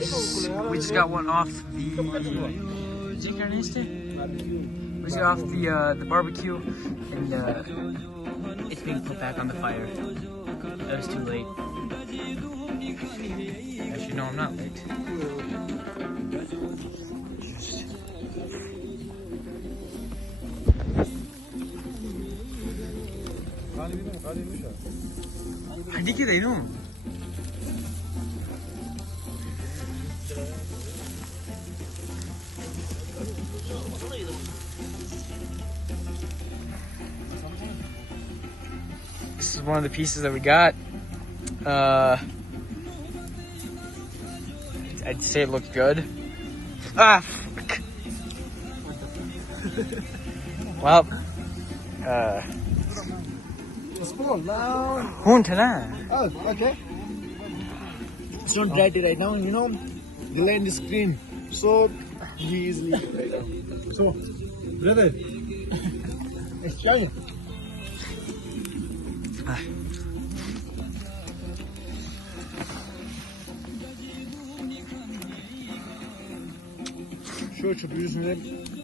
We just got one off the. We just got off the barbecue, and it's being put back on the fire. That was too late. Actually, no, I'm not late. Hadi gidelim. This is one of the pieces that we got. I'd say it looked good. Ah, fuck. Well, Oh, okay. It's not dirty right now, you know. The land is clean, so easily. So, brother, it's China. Şöyle çöpü yüzüne